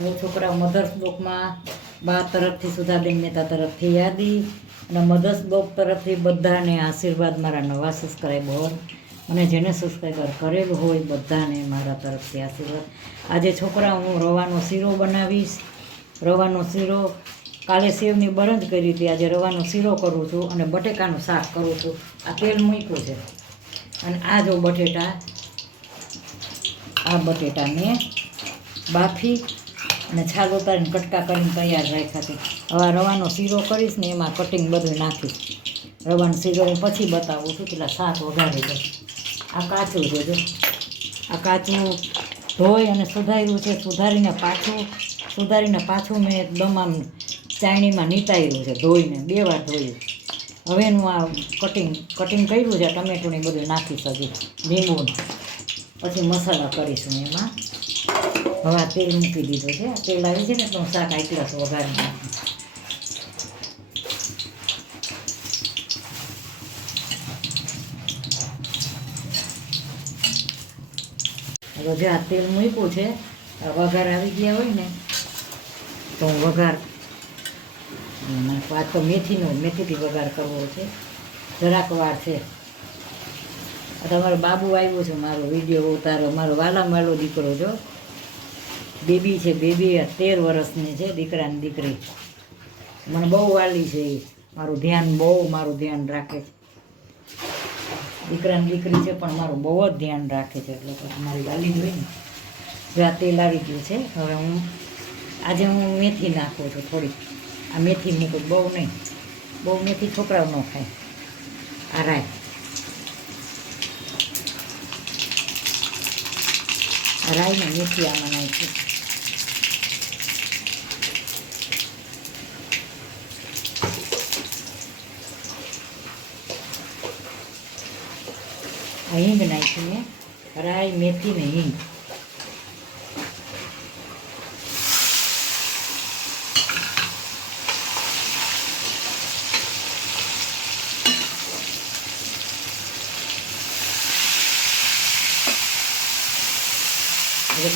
છોકરા મધર્સ બ્લોકમાં બા તરફથી સુધાબેન મહેતા તરફથી યાદી અને મધર્સ બ્લોક તરફથી બધાને આશીર્વાદ મારા નવા સબસ્ક્રાઈબર અને જેને સબસ્ક્રાઈબર કરેલું હોય બધાને મારા તરફથી આશીર્વાદ. આજે છોકરા હું રવાનો શીરો બનાવીશ. રવાનો શીરો કાલે સેવની બરંજ કરી હતી, આજે રવાનો શીરો કરું છું અને બટેકાનું શાક કરું છું. આ તેલ મૂક્યું છે અને આ જો બટેટા, આ બટેટાને બાફી અને છાલ ઉતારીને કટકા કરીને તૈયાર રાખ્યા છે. હવે રવાનો શીરો કરીશ ને એમાં કટિંગ બધું નાખીશ. રવાનો શીરો હું પછી બતાવું છું, પેલા શાક વઘારી દઉં. આ કાચું છે, જો આ કાચું ધોઈ અને સુધાર્યું છે. સુધારીને પાછું મેં એકદમ આમ ચાયણીમાં નીતાર્યું છે, ધોઈને 2 વાર ધોયું. હવે એનું આ કટિંગ કર્યું છે. ટમેટું ને બધું નાખીશ, હજી લીંબુ પછી મસાલા કરીશું એમાં. હવે આ તેલ મૂકી દીધું છે. આ તેલ આવી છે ને તો હું શાક આટલા વઘારી નાખું. હવે જે આ તેલ મૂક્યું છે, વઘાર આવી ગયા હોય ને તો હું વઘાર આ તો મેથીથી વઘાર કરવો છે. જરાક વાર છે. તમારો બાબુ આવ્યો છે, મારો વિડીયો ઉતારો, મારો વાલો દીકરો જો બેબી છે. બેબી 13 વર્ષની છે, દીકરાની દીકરી. મને બહુ વાલી છે. એ મારું ધ્યાન રાખે છે. દીકરાની દીકરી છે પણ મારું બહુ જ ધ્યાન રાખે છે, એટલે મારી વાલી જ હોય ને. જો આ તેલ આવી ગયું છે. હવે આજે હું મેથી નાખું છું થોડી. આ મેથી મૂકું, બહુ નહીં, બહુ મેથી છોકરાઓ ન ખાય. આ રાય, રાઈને મેથી આમાં નાખી. હિંગ નાખીને, રાઈ, મેથી ને હિંગ.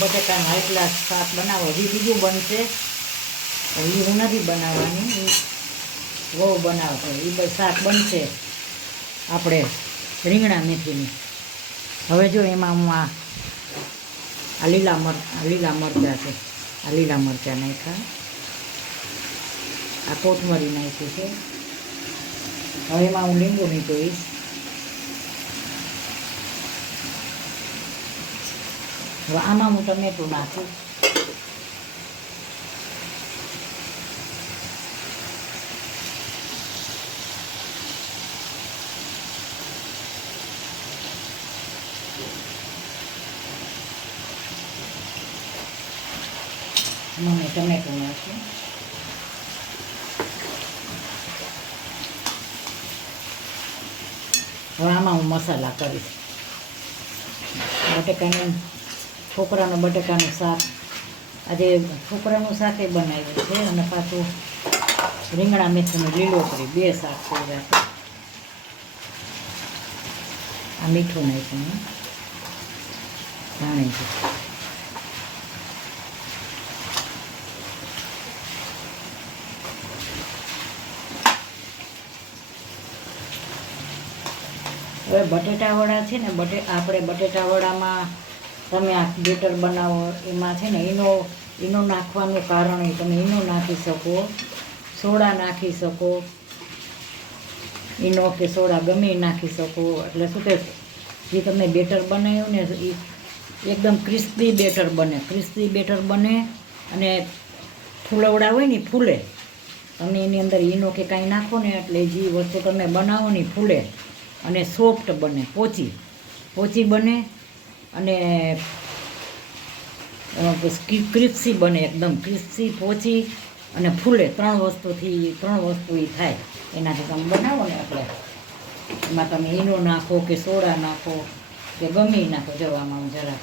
બટેકાનું આટલા શાક બનાવો. હજી બીજું બનશે, હજી હું નથી બનાવવાની, બહુ બનાવતો. એ બધું શાક બનશે આપણે રીંગણા મેથીની. હવે જો એમાં હું આ લીલા મરચાં છે, આ લીલા મરચાં નાખ્યા, આ કોથમરી નાખી છે. હવે એમાં હું લીંબુ નીચોઈશ. હવે આમાં હું ટમેટું નાખું. મને ટમેટું નાખું. હવે આમાં હું મસાલા કરીશ. છોકરાનું બટેકાનું શાક, આજે છોકરાનું શાકે બનાવ્યું છે અને પાછું રીંગણા મેથીનું લીલોતરી 2 શાક થઈ જશે. આ મીઠું નાખ્યું, ધાણી છે. હવે બટેટાવડા છે ને, આપણે બટેટાવડામાં તમે આ બેટર બનાવો એમાં છે ને ઈનો નાખવાનું કારણ એ તમે ઈનો નાખી શકો, સોડા નાખી શકો, ઈનો કે સોડા ગમે એ નાખી શકો. એટલે શું કે જે તમે બેટર બનાવ્યું ને એ એકદમ ક્રિસ્પી બેટર બને અને ફૂલવડા હોય ને ફૂલે. તમે એની અંદર ઈનો કે કાંઈ નાખો ને એટલે જે વસ્તુ તમે બનાવો ને ફૂલે અને સોફ્ટ બને, પોચી બને અને ક્રિસ્પી બને, એકદમ ક્રિસ્પી, પોચી અને ફૂલે. 3 વસ્તુ એ થાય એનાથી તમે બનાવો ને. એટલે એમાં તમે ઈનો નાખો કે સોડા નાખો કે ગમે એ નાખો. જવામાં હું જરાક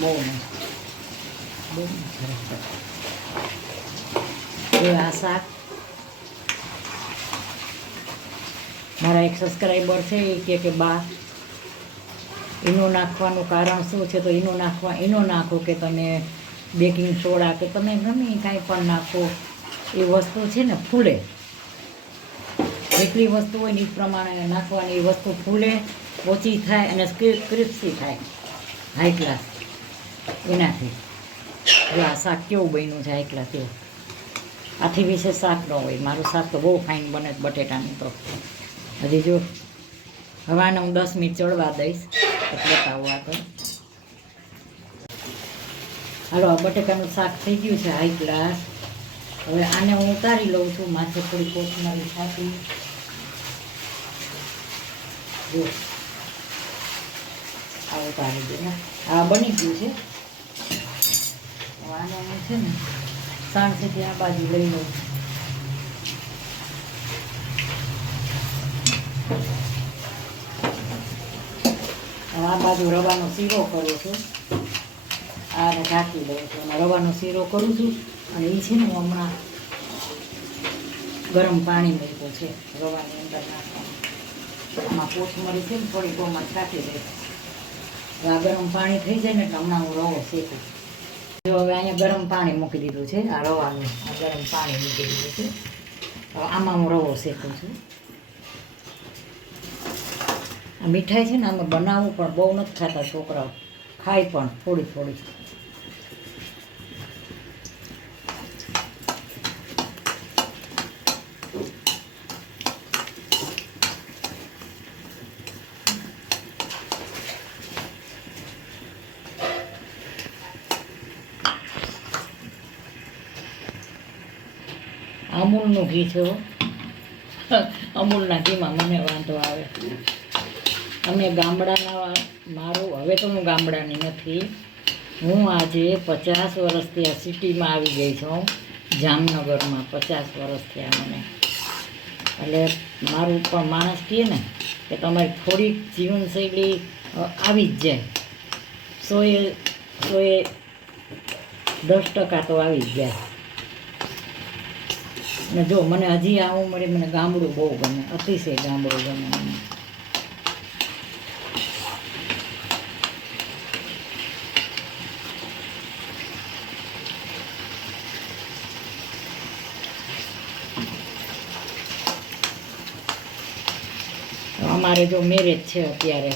બહુ એ આ શાક મારા એક સબસ્ક્રાઈબર છે, એ કે બા ઈનો નાખવાનું કારણ શું છે? તો ઈનો નાખો કે તમે બેકિંગ સોડા કે તમે ગમે કાંઈ પણ નાખો એ વસ્તુ છે ને ફૂલે. જેટલી વસ્તુ હોય ને એ પ્રમાણે નાખવાની. એ વસ્તુ ફૂલે, ઓછી થાય અને ક્રિસ્પી થાય, હાઈ ક્લાસ. એનાથી જો આ શાક કેવું બન્યું છે હાઈ ક્લાસ એવું. આથી વિશે શાક ન હોય. મારું શાક તો બહુ ફાઇન બને છે બટેટાનું તો. હજી જો હવે આને હું 10 મિનિટ ચડવા દઈશ એટલે બતાવું આગળ. હાલો, આ બટેકાનું શાક થઈ ગયું છે હાઈ ક્લાસ. હવે આને હું ઉતારી લઉં છું. માથે થોડી કોથમરી છાંટી. જો આ ઉતારી દે ને. આ બની ગયું છે. આને હું છે ને સાણસીથી આ બાજુ લઈ લઉં. આ બાજુ રવાનો શીરો કરું છું. આને ઢાંકી દઉં છું અને રવાનો શીરો કરું છું. અને એ છે ને હું હમણાં ગરમ પાણી મૂક્યું છે રવાની અંદર નાખવાનું. આમાં કોથમરી છે ને થોડી ગોમાં છાંટી દઈશ. આ ગરમ પાણી થઈ જાય ને એટલે હમણાં હું રવો શેકું. જો હવે અહીંયા ગરમ પાણી મૂકી દીધું છે. આ રવાનું આ ગરમ પાણી મૂકી દીધું છે. હવે આમાં હું રવો શેકું છું. આ મીઠાઈ છે ને આમાં બનાવવું પણ બહુ નથી ખાતા છોકરાઓ, ખાય પણ થોડી થોડી. અમૂલનું ઘી છે. અમૂલના ઘીમાં મને વાંધો આવે. અમે ગામડાના મારું હવે તો હું ગામડાની નથી. હું આજે 50 વર્ષથી આ સિટીમાં આવી ગઈ છું. જામનગરમાં 50 વર્ષ થયા મને. એટલે મારું પણ માણસ કહે ને કે તમારી થોડીક જીવનશૈલી આવી જ જાય. 10% તો આવી જ જાય. અને જો મને હજી આ ઉંમરે મને ગામડું બહુ ગમે, અતિશય ગામડું ગમે મને. અમારે જો મેરેજ છે અત્યારે.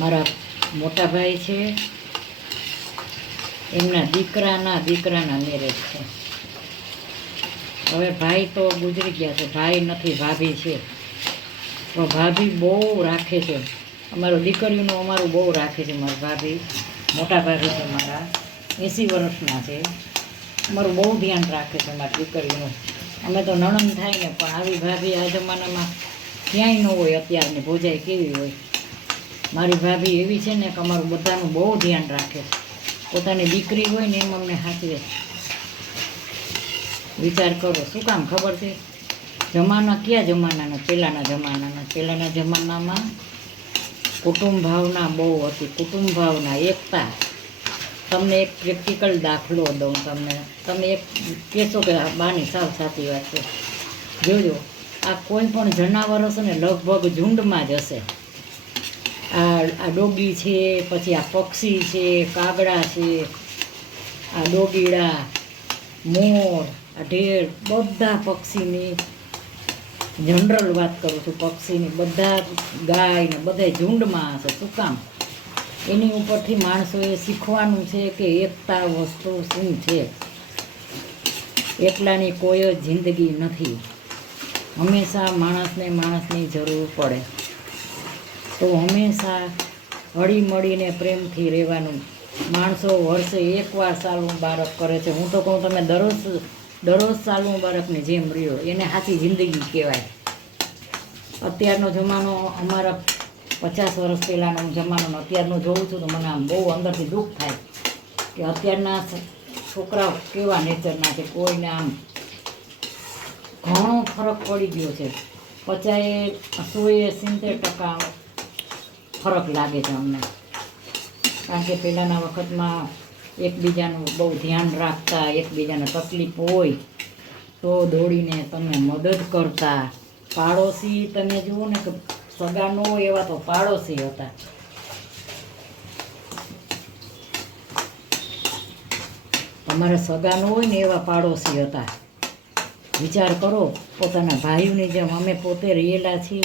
મારા મોટા ભાઈ છે, એમના દીકરાના મેરેજ છે. હવે ભાઈ તો ગુજરી ગયા છે, ભાઈ નથી, ભાભી છે. તો ભાભી બહુ રાખે છે અમારો દીકરીઓનું, અમારું બહુ રાખે છે. મારા ભાભી મોટા ભાભી છે મારા, 80 વર્ષના છે. અમારું બહુ ધ્યાન રાખે છે મારી દીકરીનું. અમે તો નણંદ થાય ને પણ આવી ભાભી આ જમાનામાં ક્યાંય ન હોય. અત્યારની ભોજાઈ કેવી હોય. મારી ભાભી એવી છે ને કે અમારું બધાનું બહુ ધ્યાન રાખે છે. પોતાની દીકરી હોય ને એમ અમને સાચવે. વિચાર કરો શું કામ ખબર છે? જમાના કયા જમાનાના? પહેલાંના જમાનામાં કુટુંબ ભાવના બહુ હતી. કુટુંબ ભાવના, એકતા. તમને એક પ્રેક્ટિકલ દાખલો દઉં તમને. તમે એક કહેશો કે બાની સાવ સાચી વાત છે. જોજો, આ કોઈ પણ જનાવર હશે ને લગભગ ઝુંડમાં જ હશે. આ ડોગી છે, પછી આ પક્ષી છે, કાગડા છે, આ ડોગીડા, મોર, આ ઢેર, બધા પક્ષીની જનરલ વાત કરું છું. પક્ષીની બધા, ગાય ને બધા ઝુંડમાં હશે. શું કામ? એની ઉપરથી માણસોએ શીખવાનું છે કે એકતા વસ્તુ શું છે. એકલાની કોઈ જ જિંદગી નથી. હંમેશા માણસની જરૂર પડે. તો હંમેશા હળી મળીને પ્રેમથી રહેવાનું. માણસો વર્ષે એકવાર સાલ મુબારક કરે છે. હું તો કહું તમે દરરોજ સાલ મુબારકની જેમ રહ્યો, એને સાચી જિંદગી કહેવાય. અત્યારનો જમાનો, અમારા 50 વર્ષ પહેલાંનો જમાનો અત્યારનો જોઉં છું તો મને આમ બહુ અંદરથી દુઃખ થાય કે અત્યારના છોકરાઓ કેવા નેચરના છે. કોઈને આમ ઘણો ફરક પડી ગયો છે. 70% ફરક લાગે છે અમને. કારણ કે પહેલાંના વખતમાં એકબીજાનું બહુ ધ્યાન રાખતા, એકબીજાને તકલીફ હોય તો દોડીને તમે મદદ કરતા. પાડોશી તમે જુઓ ને કે સગા ન હોય એવા તો પાડોશી હતા. અમારા સગાનો હોય ને એવા પાડોશી હતા. વિચાર કરો, પોતાના ભાઈઓની જેમ. અમે પોતે રહેલા છીએ.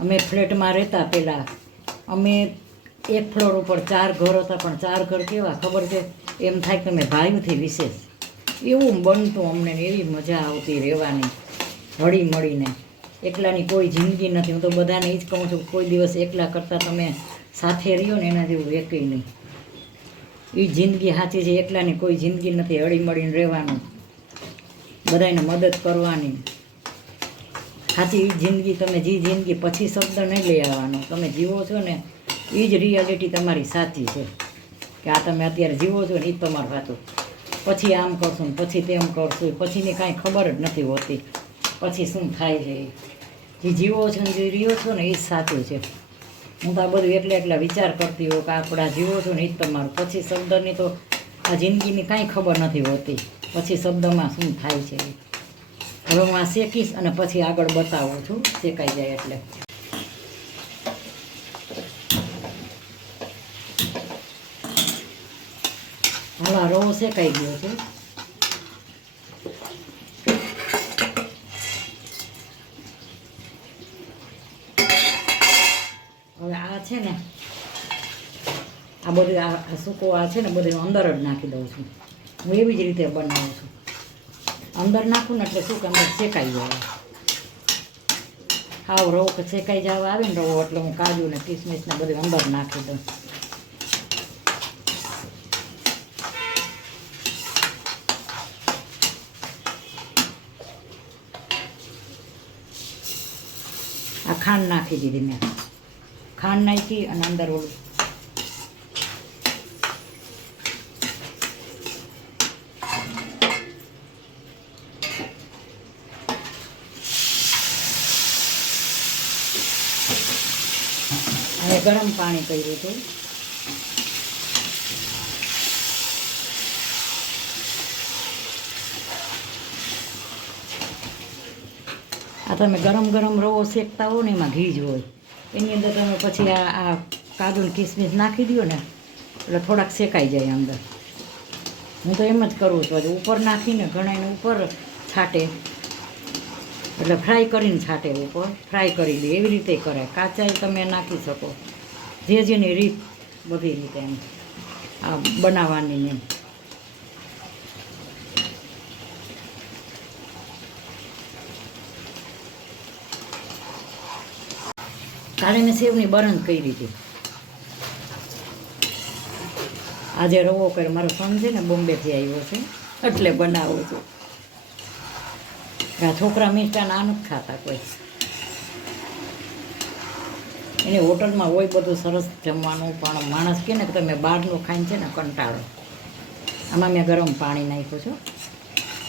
અમે ફ્લેટમાં રહેતા પહેલાં. અમે એક ફ્લોર ઉપર 4 ઘર હતા, પણ 4 ઘર કેવા ખબર છે? એમ થાય કે અમે ભાઈઓથી વિશેષ. એવું બનતું અમને, એવી મજા આવતી રહેવાની હળી મળીને. એકલાની કોઈ જિંદગી નથી. હું તો બધાને એ જ કહું છું, કોઈ દિવસ એકલા કરતાં તમે સાથે રહ્યો ને એના જેવું એકઈ નહીં. એ જિંદગી સાચી છે. એકલાની કોઈ જિંદગી નથી. હળી મળીને રહેવાનું, બધાને મદદ કરવાની. સાચી એ જિંદગી. તમે જે જિંદગી પછી શબ્દ નહીં લઈ આવવાનો, તમે જીવો છો ને એ જ રિયાલિટી તમારી સાચી છે. કે આ તમે અત્યારે જીવો છો ને એ જ તમારું સાચું. પછી આમ કરશું ને પછી તેમ કરશું, પછીની કાંઈ ખબર જ નથી હોતી પછી શું થાય છે. જે જીવો છો ને જે રહ્યો છો ને એ જ સાચું છે. હું તો આ બધું એકલા વિચાર કરતી હોઉં કે આપણા જીવો છો ને એ જ તમારું. પછી શબ્દની તો આ જિંદગીની કાંઈ ખબર નથી હોતી પછી શબ્દમાં શું થાય છે. હવે હું આ શેકીશ અને પછી આગળ બતાવું છું, શેકાઈ જાય એટલે. હાલા રવો શેકાઈ ગયો છે. હવે આ છે ને, આ બધું આ સૂકો આ છે ને બધું અંદર જ નાખી દઉં છું. હું એવી જ રીતે બનાવું છું. અંદર નાખું ને એટલે શું કે અંદર શેકાઈ જાય. હાવ રવો કે શેકાઈ જવા આવે ને રવો એટલે હું કાજુ ને કિસમિસ ને બધું અંદર નાખી દઉં. આ ખાંડ નાખી દીધી મેં. ખાંડ નાખી અને અંદર ઓલું હવે ગરમ પાણી કર્યું હતું. આ તમે ગરમ રવો શેકતા હો ને એમાં ઘી જ હોય. એની અંદર તમે પછી આ કાજુ ને કિસમિસ નાખી દો ને એટલે થોડાક શેકાઈ જાય અંદર. હું તો એમ જ કરું છું. ઉપર નાખીને ઘણાને ઉપર છાંટે એટલે ફ્રાય કરીને છાંટે, ઉપર ફ્રાય કરી દે. એવી રીતે કરાય. કાચા તમે નાખી શકો, જેની રીત બધી રીતે એમ આ બનાવવાની એમ. કાલે મેં સેવની બરંદ કરી હતી. આજે રવો કર્યો. મારો સન છે ને બોમ્બેથી આવ્યો છે એટલે બનાવું છું. આ છોકરા મિષ્ટાન આ નથી ખાતા કોઈ. એની હોટલમાં હોય બધું સરસ જમવાનું, પણ માણસ કહે ને કે તમે બહારનું ખાઈને છે ને કંટાળો. આમાં મેં ગરમ પાણી નાખ્યું છે.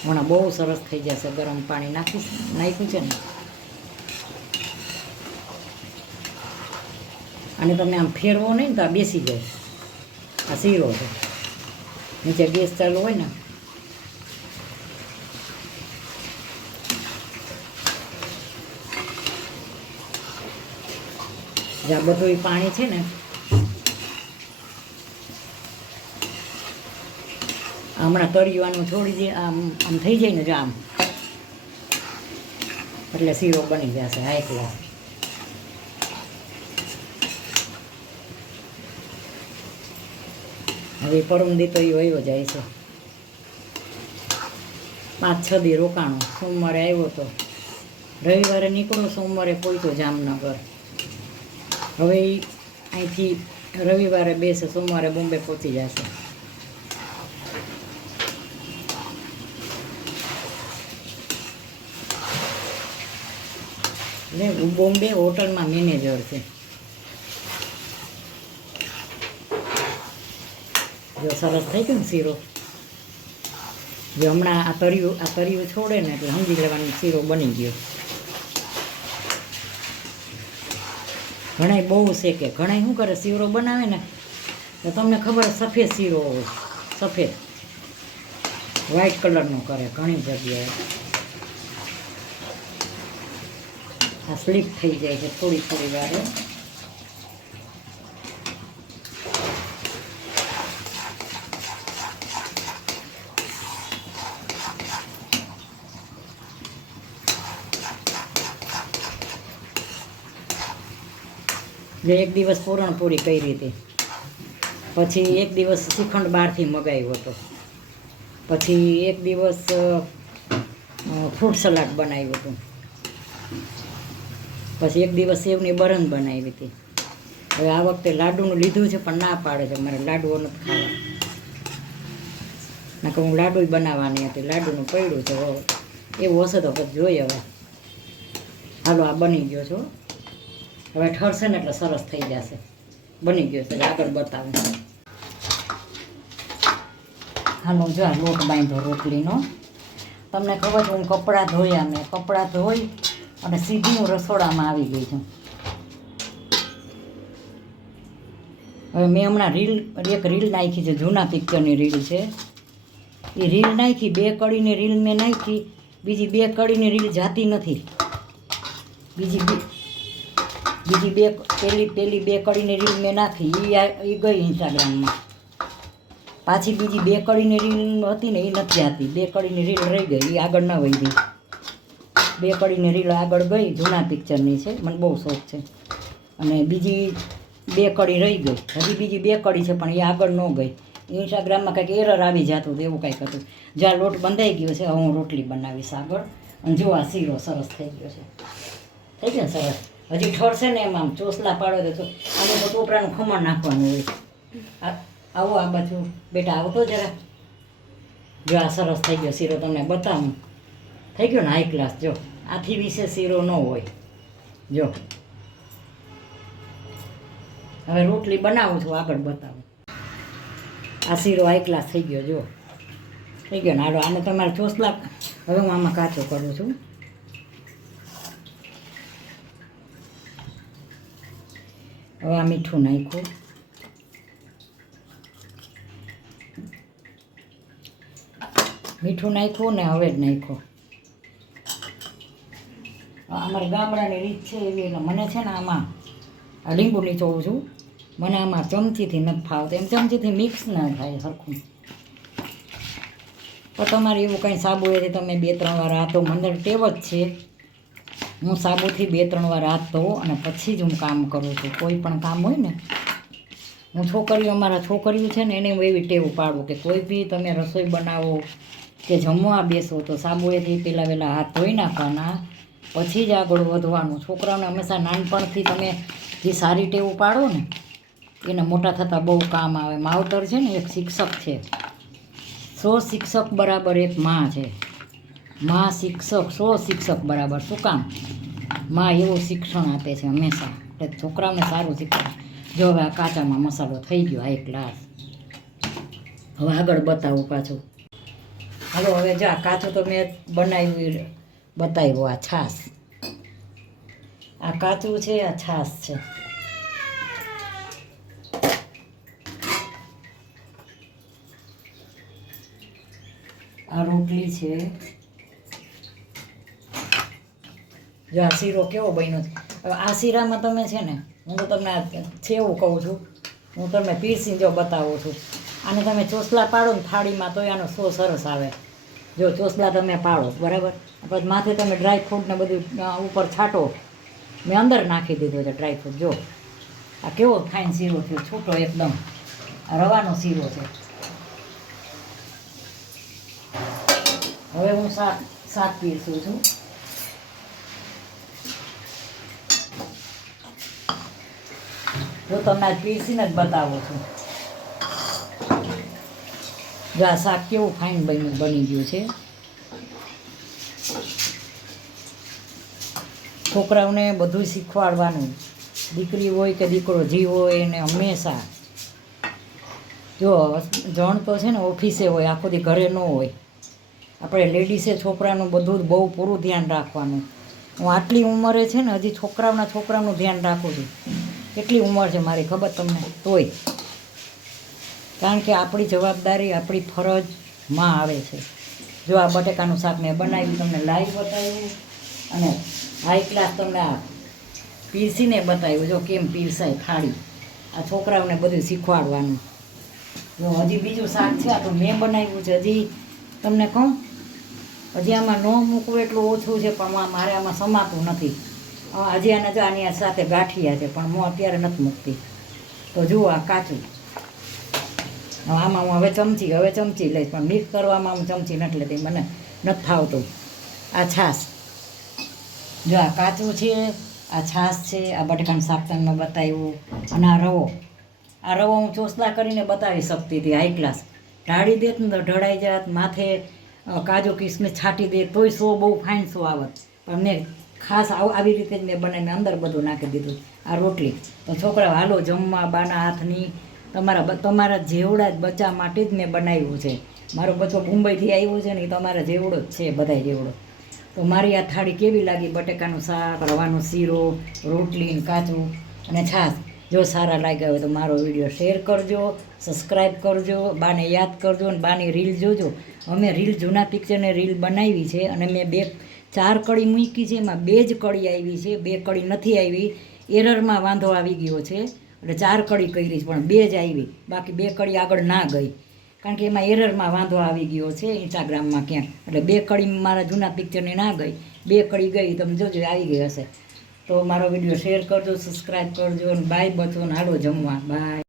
હમણાં બહુ સરસ થઈ જશે. ગરમ પાણી નાખ્યું છે ને. અને તમે આમ ફેરવો નહીં તો આ બેસી જાય. આ શીરો છે. નીચે ગેસ ચાલુ હોય ને જ્યાં બધું એ પાણી છે ને હમણાં તળિયું છોડી દે. આમ થઈ જાય ને જો આમ એટલે શીરો બની જશે હાઈ ક્લાસ. હવે પરમ દી તો એ વયો જાય છે. 5-6 દી રોકાણો. સોમવારે આવ્યો તો, રવિવારે નીકળો, સોમવારે પહોંચ્યો જામનગર. હવે અહીંથી રવિવારે બેસે, સોમવારે બોમ્બે પહોંચી જશે. એટલે બોમ્બે હોટલમાં મેનેજર છે. જો સરસ થઈ ગયું ને શીરો. જો હમણાં આ તરિયું છોડે ને એટલે સમજી લેવાનું શીરો બની ગયો. ઘણાય બહુ શેકે. ઘણાય શું કરે, શીરો બનાવે ને તો તમને ખબર સફેદ શીરો હોય, સફેદ વ્હાઈટ કલરનો કરે ઘણી જગ્યાએ. આ સ્લીપ થઈ જાય છે થોડી વારે. જે એક દિવસ પૂરણપૂરી કરી હતી, પછી એક દિવસ શ્રીખંડ બહારથી મગાવ્યો હતો, પછી એક દિવસ ફ્રૂટ સલાડ બનાવ્યું હતું, પછી એક દિવસ સેવની બરન બનાવી હતી. હવે આ વખતે લાડુનું લીધું છે પણ ના પાડે છે મારે લાડુઓ નથી ખાવા. નાકે હું લાડુ બનાવવાની હતી, લાડુનું પડ્યું છે. એવું હશે તો પછી જોઈએ હવે. હાલો આ બની ગયો છો, હવે ઠરશે ને એટલે સરસ થઈ જશે. બની ગયો છે, આગળ બતાવું. હાલો જો આ લોટ બાંધો રોટલીનો. તમને ખબર છે હું કપડાં ધોયા, મેં કપડાં ધોઈ અને સીધી હું રસોડામાં આવી ગઈ છું. હવે મેં હમણાં એક રીલ નાખી છે, જૂના પિક્ચરની રીલ છે. એ રીલ નાખી, 2 કડીની રીલ મેં નાખી, બીજી 2 કડીની રીલ જાતી નથી. બીજી પેલી 2 કડીની રીલ મેં નાખી, એ ગઈ ઇન્સ્ટાગ્રામમાં. પાછી બીજી 2 કડીની રીલ હતી ને એ નથી જાતી, 2 કડીની રીલ રહી ગઈ, એ આગળ ન વધી. 2 કડીની રીલ આગળ ગઈ, જૂના પિક્ચરની છે, મને બહુ શોખ છે. અને બીજી 2 કડી રહી ગઈ, હજી બીજી 2 કડી છે પણ એ આગળ ન ગઈ. ઇન્સ્ટાગ્રામમાં કંઈક એરર આવી જતું હતું, એવું કંઈક હતું. જ્યાં લોટ બંધાઈ ગયો છે, હવે હું રોટલી બનાવીશ આગળ. અને જો આ શીરો સરસ થઈ ગયો છે, થઈ ગયો ને સરસ. હજી ઠરશે ને એમાં આમ ચોસલા પાડો તો આને તો ટોપરાનું ખમણ નાખવાનું હોય. આવો આ બાજુ બેટા, આવતો જરા. જો આ સરસ થઈ ગયો શીરો, તમને બતાવું. થઈ ગયો ને હાઈ ક્લાસ. જો આથી વિશે શીરો ન હોય. જો હવે રોટલી બનાવું છું, આગળ બતાવું. આ શીરો હાઈ ક્લાસ થઈ ગયો, જો થઈ ગયો ને. હાલો આને તમારે ચોસલા, હવે હું આમાં કાચો કરું છું. હવે આ મીઠું નાખ્યું, મીઠું નાખ્યું ને હવે જ નાખ્યું. અમારે ગામડાની રીત છે એવી, એટલે મને છે ને આમાં લીંબુ નીચોવું છું. મને આમાં ચમચીથી નથી ફાવતું, એમ ચમચીથી મિક્સ ના થાય સરખું. તો તમારે એવું કંઈ સાબુ એથી તમે 2-3 વાર હાથ ધો. મને ટેવ જ છે, હું સાબુથી 2-3 વાર હાથ ધોઉં અને પછી જ હું કામ કરું છું. કોઈ પણ કામ હોય ને, હું છોકરીઓ, અમારા છોકરીઓ છે ને એને હું એવી ટેવ પાડું કે કોઈ બી તમે રસોઈ બનાવો કે જમવા બેસો તો સાબુએથી પહેલાં હાથ ધોઈ નાખવાના, પછી જ આગળ વધવાનું. છોકરાઓને હંમેશા નાનપણથી તમે જે સારી ટેવ પાડો ને એને મોટા થતાં બહુ કામ આવે. માવતર છે ને એક શિક્ષક છે, 100 શિક્ષક બરાબર એક માં છે. માં શિક્ષક, 100 શિક્ષક બરાબર. શું કામ? માં એવું શિક્ષણ આપે છે હંમેશા, એટલે છોકરાઓને સારું શીખવાડે. જો હવે આ કાચામાં મસાલો થઈ ગયો હાઈ ક્લાસ. હવે આગળ બતાવું પાછું. હાલો હવે જો આ કાચું તો મેં બનાવ્યું, બતાવ્યું. આ છાશ, આ કાચું છે, આ છાશ છે. આ રોટલી છે. જો આ શીરો કેવો બન્યો છે. હવે આ શીરામાં તમે છે ને, હું તો તમને છેવું કહું છું, હું તમને પીરસીને જો બતાવું છું. આને તમે ચોસલા પાડો ને થાળીમાં તો આનો સો સરસ આવે. જો ચોસલા તમે પાડો બરાબર, પછી માથે તમે ડ્રાયફ્રૂટ ને બધું ઉપર છાંટો. મેં અંદર નાખી દીધો છે ડ્રાયફ્રૂટ. જો આ કેવો ફાઇન શીરો થયો, છૂટો એકદમ. આ રવાનો શીરો છે. હવે હું શાક પીરસું છું. જો તમને આજ પીરસીને જ બતાવું છું. જો આ શાક કેવું ફાઇન બની ગયું છે. છોકરાઓને બધું શીખવાડવાનું, દીકરી હોય કે દીકરો જી હોય એને હંમેશા. જો જણ તો છે ને ઓફિસે હોય, આખો દી ઘરે ન હોય. આપણે લેડીસે છોકરાનું બધું બહુ પૂરું ધ્યાન રાખવાનું. હું આટલી ઉંમરે છે ને હજી છોકરાઓનું ધ્યાન રાખું છું. કેટલી ઉંમર છે મારી ખબર તમને? તોય, કારણ કે આપણી જવાબદારી, આપણી ફરજ માં આવે છે. જો આ બટેકાનું શાક મેં બનાવ્યું, તમને લાઈવ બતાવ્યું અને હાઈ ક્લાસ તમને આ પીરસીને બતાવ્યું. જો કેમ પીરસાય થાળી. આ છોકરાઓને બધું શીખવાડવાનું. જો હજી બીજું શાક છે, આ તો મેં બનાવ્યું છે. હજી તમને કહું, હજી આમાં ન મૂકવું એટલું ઓછું છે, પણ મારે આમાં સમાતું નથી. હજી આને જો આની સાથે ગાંઠિયા છે પણ હું અત્યારે નથી મૂકતી. તો જુઓ આ કાચું. આમાં હું હવે ચમચી લઈશ પણ મિક્સ કરવામાં હું ચમચી નથી લેતી, મને નથી ફાવતું. આ છાશ જો આ કાચું છે, આ છાશ છે, આ બટેકાનું શાક તમને બતાવ્યું, અને આ રવો હું ચોસલા કરીને બતાવી શકતી હતી હાઈ ક્લાસ. ઢાળી દેત ને તો ઢળાઈ જાત, માથે કાજુ કિસમિસ છાંટી દે તોય સો બહુ ફાઇન સો આવત. પણ મેં ખાસ આવી રીતે જ મેં બનાવીને અંદર બધું નાખી દીધું. આ રોટલી તો છોકરા હાલો જમવા બાના હાથની, તમારા જેવડા જ બચ્ચા માટે જ મેં બનાવ્યું છે. મારો બચ્ચો મુંબઈથી આવ્યો છે ને એ તમારા જેવડો જ છે, બધાય જેવડો. તો મારી આ થાળી કેવી લાગી? બટેકાનું શાક, રવાનો શીરો, રોટલી, કાચું અને છાશ. જો સારા લાગ્યા હોય તો મારો વિડીયો શેર કરજો, સબસ્ક્રાઈબ કરજો, બાને યાદ કરજો અને બાની રીલ જોજો. અમે રીલ જૂના પિક્ચરની રીલ બનાવી છે અને મેં 4 કળી મૂકી છે, એમાં 2 જ કળી આવી છે, 2 કળી નથી આવી. એરરમાં વાંધો આવી ગયો છે એટલે 4 કળી કરી છે પણ 2 જ આવી, બાકી 2 કળી આગળ ના ગઈ કારણ કે એમાં એરરમાં વાંધો આવી ગયો છે ઇન્સ્ટાગ્રામમાં ક્યાંક. એટલે 2 કળી મારા જૂના પિક્ચરની ના ગઈ, 2 કળી ગઈ, તમે જોજો આવી ગઈ હશે. તો મારો વિડીયો શેર કરજો, સબસ્ક્રાઈબ કરજો અને બાય બચો ને હાલો જમવા. બાય.